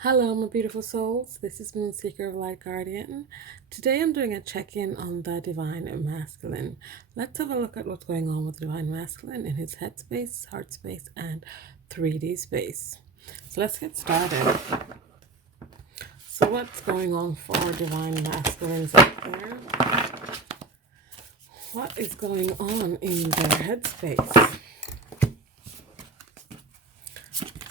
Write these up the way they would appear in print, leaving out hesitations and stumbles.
Hello, my beautiful souls. This is Moonseeker of Light Guardian. Today I'm doing a check-in on the Divine Masculine. Let's have a look at what's going on with the Divine Masculine in his head space, heart space, and 3D space. So let's get started. So what's going on for our Divine Masculines out there? What is going on in their head space?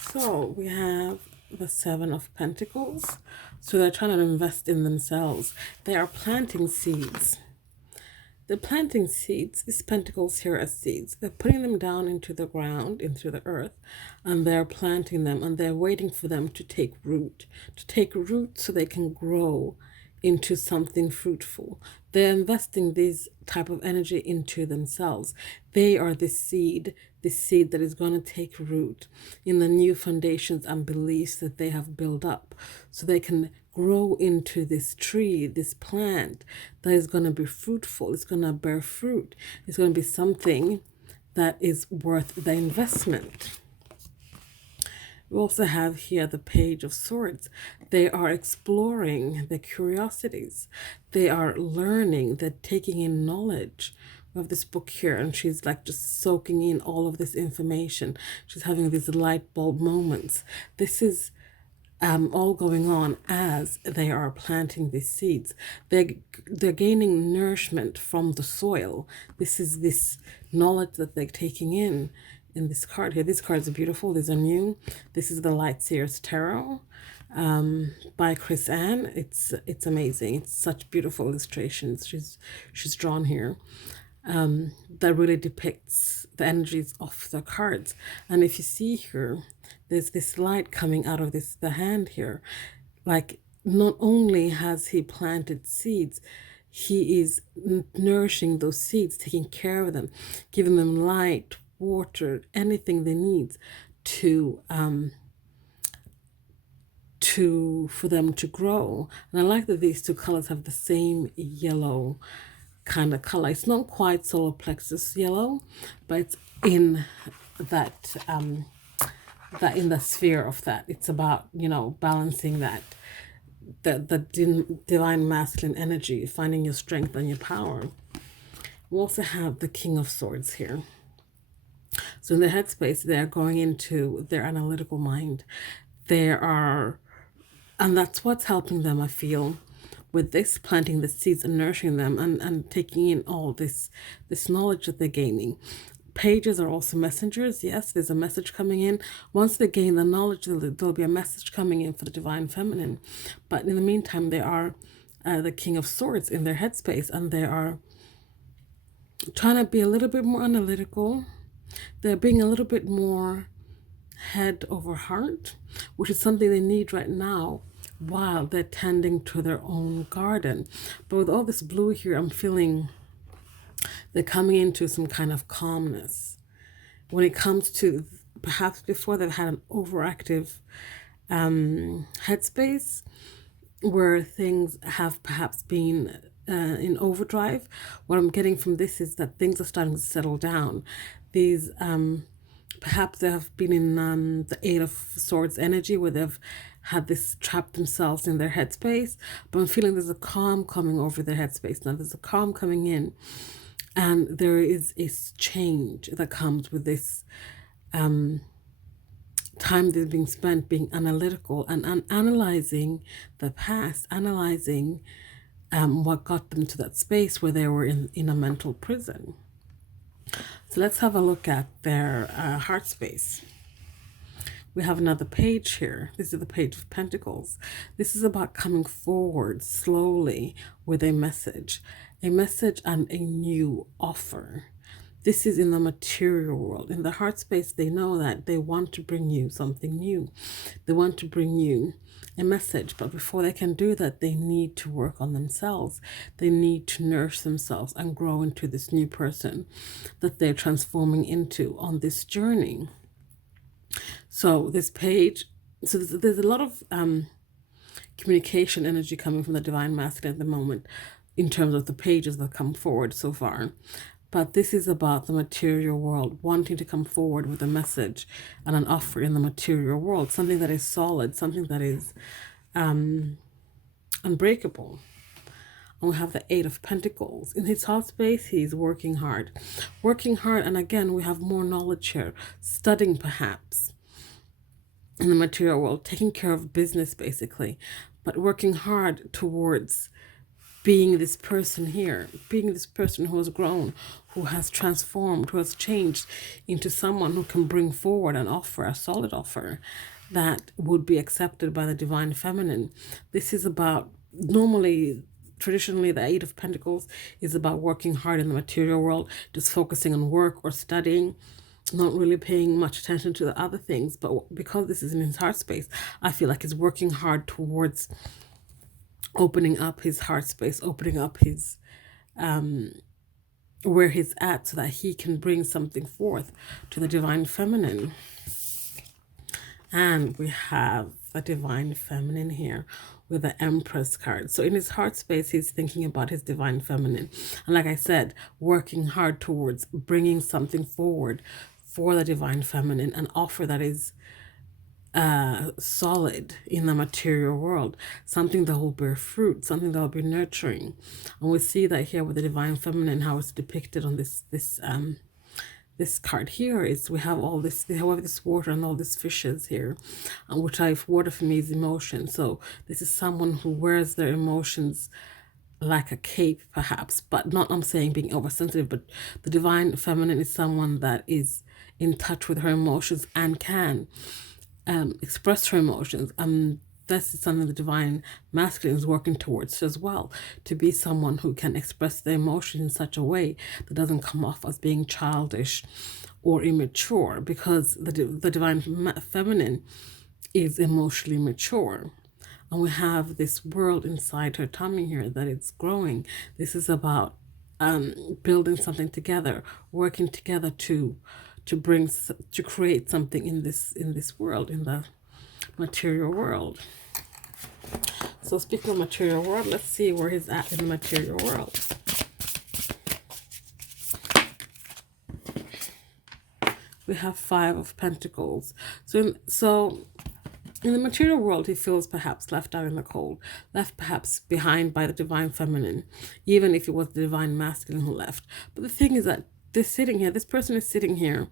So we have the Seven of Pentacles. So they're trying to invest in themselves. They are planting seeds. They're planting seeds. These pentacles here as seeds. They're putting them down into the ground, into the earth, and they're planting them, and they're waiting for them to take root. To take root so they can grow into something fruitful. They're investing this type of energy into themselves. They are the seed that is going to take root in the new foundations and beliefs that they have built up, so they can grow into this tree, this plant that is going to be fruitful. It's going to bear fruit. It's going to be something that is worth the investment. We also have here the Page of Swords. They are exploring their curiosities. They are learning. They're taking in knowledge. We have this book here, and she's like just soaking in all of this information. She's having these light bulb moments. This is all going on as they are planting these seeds. They're gaining nourishment from the soil. This is this knowledge that they're taking in this card here. These cards are beautiful. These are new. This is the Light Seers Tarot by Chris Ann. It's amazing. It's such beautiful illustrations she's drawn here. That really depicts the energies of the cards. And if you see here, there's this light coming out of the hand here. Like, not only has he planted seeds, he is nourishing those seeds, taking care of them, giving them light, water, anything they need to for them to grow. And I like that these two colors have the same yellow kind of color. It's not quite solar plexus yellow, but it's in that in the sphere of that. It's about, balancing that the divine masculine energy, finding your strength and your power. We also have the King of Swords here. So in the headspace, they're going into their analytical mind. And that's what's helping them, I feel, with this, planting the seeds and nourishing them, and taking in all this knowledge that they're gaining. Pages are also messengers. Yes, there's a message coming in. Once they gain the knowledge, there'll be a message coming in for the divine feminine. But in the meantime, they are the King of Swords in their headspace, and they are trying to be a little bit more analytical. They're being a little bit more head over heart, which is something they need right now while they're tending to their own garden. But with all this blue here, I'm feeling they're coming into some kind of calmness. When it comes to, perhaps before they've had an overactive headspace where things have perhaps been in overdrive, what I'm getting from this is that things are starting to settle down. These perhaps they have been in the Eight of Swords energy, where they've had this trapped themselves in their headspace. But I'm feeling there's a calm coming over their headspace now. There's a calm coming in, and there is a change that comes with this time that's being spent being analytical and analyzing the past, analyzing what got them to that space where they were in a mental prison. So let's have a look at their heart space. We have another page here. This is the Page of Pentacles. This is about coming forward slowly with a message and a new offer. This is in the material world. In the heart space, they know that they want to bring you something new. They want to bring you a message, but before they can do that, they need to work on themselves. They need to nourish themselves and grow into this new person that they're transforming into on this journey. So this page, so there's a lot of communication energy coming from the divine masculine at the moment in terms of the pages that come forward so far. But this is about the material world, wanting to come forward with a message and an offer in the material world, something that is solid, something that is unbreakable. And we have the Eight of Pentacles. In his heart space, he's working hard. Working hard, and again, we have more knowledge here. Studying, perhaps, in the material world. Taking care of business, basically. But working hard towards being this person here. Being this person who has grown, who has transformed, who has changed into someone who can bring forward an offer, a solid offer that would be accepted by the divine feminine. This is about, normally, traditionally, the Eight of Pentacles is about working hard in the material world, just focusing on work or studying, not really paying much attention to the other things. But because this is in his heart space, I feel like he's working hard towards opening up his heart space, opening up his where he's at, so that he can bring something forth to the divine feminine. And we have the divine feminine here with the Empress card. So in his heart space, he's thinking about his divine feminine. And like I said, working hard towards bringing something forward for the divine feminine, an offer that is solid in the material world, something that will bear fruit, something that will be nurturing. And we see that here with the divine feminine, how it's depicted on this card here. Is we have all this, we have this water and all these fishes here, which water for me is emotion. So this is someone who wears their emotions like a cape, perhaps, but not, I'm saying being oversensitive, but the divine feminine is someone that is in touch with her emotions and can express her emotions. This is something the divine masculine is working towards as well, to be someone who can express their emotions in such a way that doesn't come off as being childish or immature, because the divine feminine is emotionally mature. And we have this world inside her tummy here that it's growing. This is about building something together, working together to create something in this world, in the material world. So speaking of material world, let's see where he's at in the material world. We have Five of Pentacles. So in the material world, he feels perhaps left out in the cold, left perhaps behind by the divine feminine, even if it was the divine masculine who left. But the thing is that this person is sitting here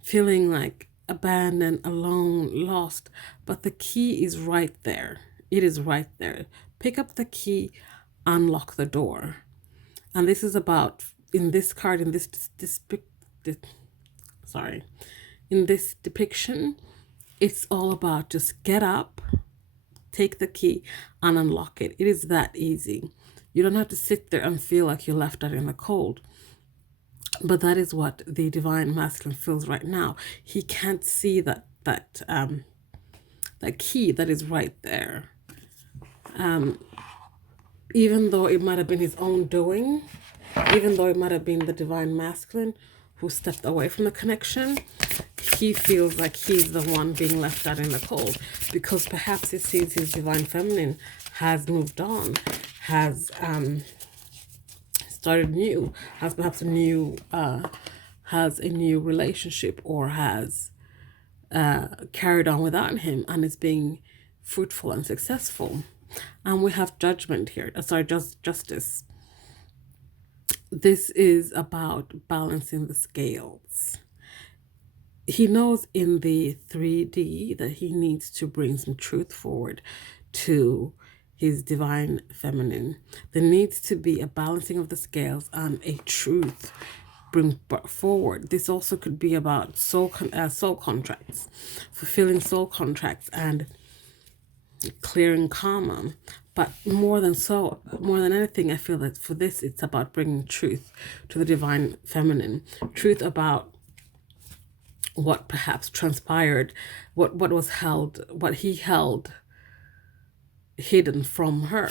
feeling like abandoned, alone, lost, but the key is right there. It is right there. Pick up the key, unlock the door. And this is about, in this card, in this depiction, it's all about just get up, take the key, and unlock it. It is that easy. You don't have to sit there and feel like you're left out in the cold. But that is what the divine masculine feels right now. He can't see that key that is right there. Even though it might have been his own doing, even though it might have been the divine masculine who stepped away from the connection, he feels like he's the one being left out in the cold, because perhaps he sees his divine feminine has moved on, has started new, has perhaps has a new relationship, or has carried on without him and is being fruitful and successful. And we have judgment here, justice. This is about balancing the scales. He knows in the 3D that he needs to bring some truth forward to his divine feminine. There needs to be a balancing of the scales and a truth bring forward. This also could be about soul contracts, fulfilling soul contracts and clearing karma. But more than anything, I feel that for this, it's about bringing truth to the divine feminine. Truth about what perhaps transpired, what he held hidden from her.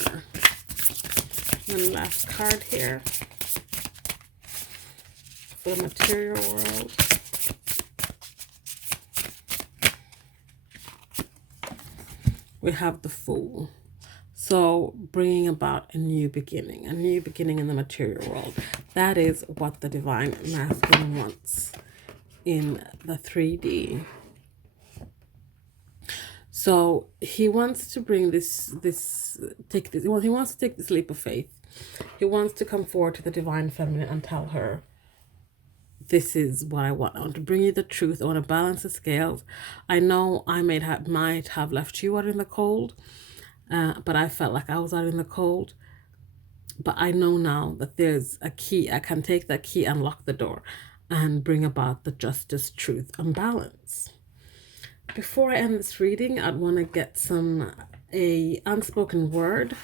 And last card here for the material world. We have the Fool. So bringing about a new beginning in the material world. That is what the divine masculine wants in the 3D. So he wants to bring he wants to take this leap of faith. He wants to come forward to the divine feminine and tell her, this is what I want. I want to bring you the truth. I want to balance the scales. I know I might have left you out in the cold, but I felt like I was out in the cold. But I know now that there's a key. I can take that key and lock the door and bring about the justice, truth, and balance. Before I end this reading, I'd want to get a unspoken word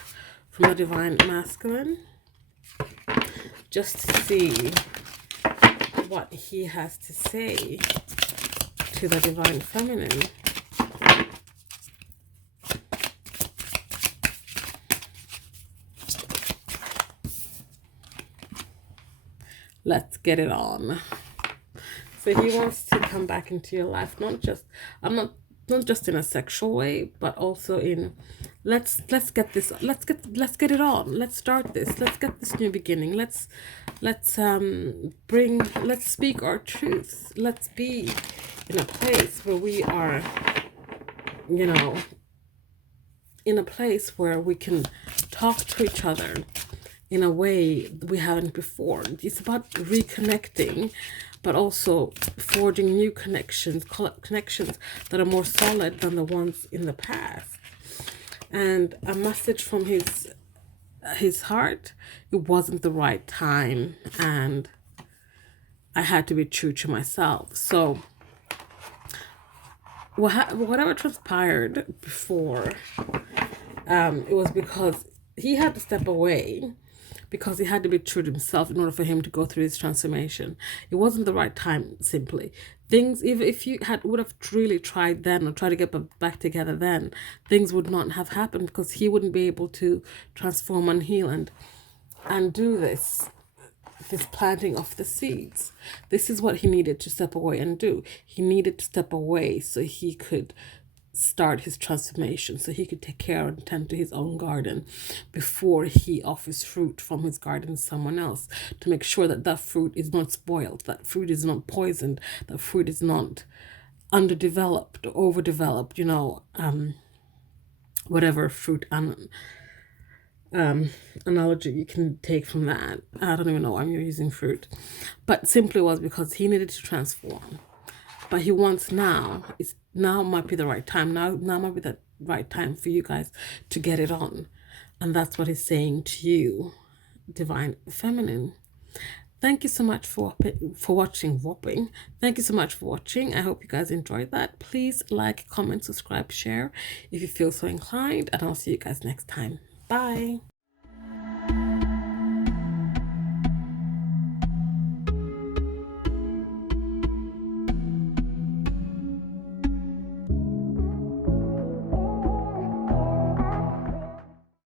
from the divine masculine, just to see what he has to say to the divine feminine. Let's get it on. So he wants to come back into your life, not just in a sexual way, but also in let's get it on. Let's start this. Let's get this new beginning. Let's speak our truths. Let's be in a place where we are, in a place where we can talk to each other in a way we haven't before. It's about reconnecting, but also forging new connections that are more solid than the ones in the past. And a message from his heart, it wasn't the right time, and I had to be true to myself. So whatever transpired before, it was because he had to step away, because he had to be true to himself in order for him to go through his transformation. It wasn't the right time, simply. Things, even if you would have really tried then, or tried to get back together then, things would not have happened, because he wouldn't be able to transform and heal and do this planting of the seeds. This is what he needed to step away and do. He needed to step away so he could start his transformation, so he could take care and tend to his own garden before he offers fruit from his garden to someone else, to make sure that that fruit is not spoiled, that fruit is not poisoned, that fruit is not underdeveloped or overdeveloped, whatever fruit analogy you can take from that. I don't even know why I'm using fruit, but simply was because he needed to transform. But he wants now might be the right time. Now might be the right time for you guys to get it on. And that's what he's saying to you, divine feminine. Thank you so much for watching. Thank you so much for watching. I hope you guys enjoyed that. Please like, comment, subscribe, share if you feel so inclined. And I'll see you guys next time. Bye.